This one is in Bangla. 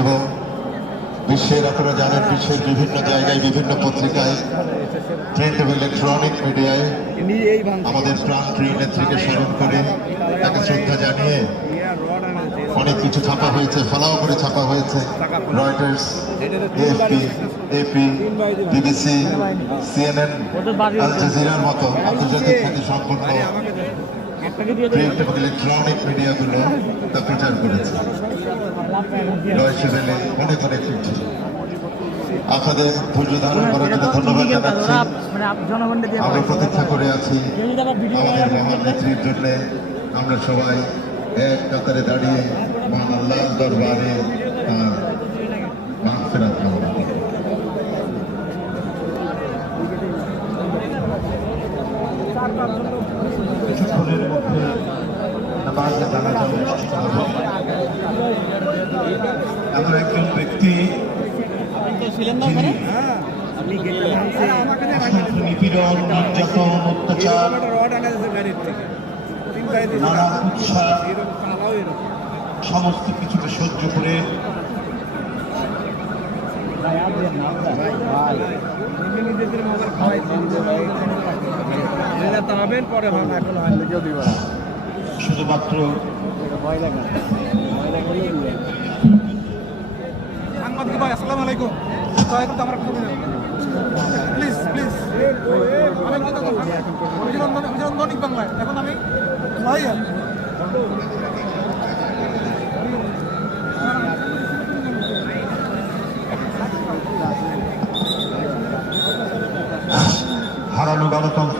এবং বিশ্বের, আপনারা জানেন, বিশ্বের বিভিন্ন জায়গায় বিভিন্ন পত্রিকায়, প্রিন্ট এবং ইলেকট্রনিক মিডিয়ায় আমাদের প্রাণপ্রিয় নেত্রীকে স্মরণ করে তাকে শ্রদ্ধা জানিয়ে অনেক কিছু ছাপা হয়েছে, ফলাও করে ছাপা হয়েছে। Reuters, AFP, AP, BBC, CNN, Al জাজিরার মতো আন্তর্জাতিক খ্যাতি সম্পন্ন প্রিন্ট এবং ইলেকট্রনিক মিডিয়াগুলো তা প্রচার করেছে। ডয়েচে ভেলে অনেক অনেক কিছু। আপনাদের ধৈর্য ধারণ করার জন্য ধন্যবাদ জানাচ্ছি। আমরা প্রতীক্ষা করে আছি আমাদের মহান নেত্রীর জন্য। আমরা সবাই এক কাতারে দাঁড়িয়ে মহান আল্লাহর দরবারে তার মাগফিরাত কামনা করি। কিছুক্ষণের মধ্যে নামাজে জানাজা অনুষ্ঠিত হবে। এমন একজন ব্যক্তি নিপীড়ন, নির্যাতন, অত্যাচার, নানা কুৎসা সমস্ত কিছুকে সহ্য করে শুধুমাত্র সাংবাদিক ভাই, আসসালামু আলাইকুম। আমার প্লিজ প্লিজ দৈনিক বাংলায় এখন আমি হারানো গণতন্ত্র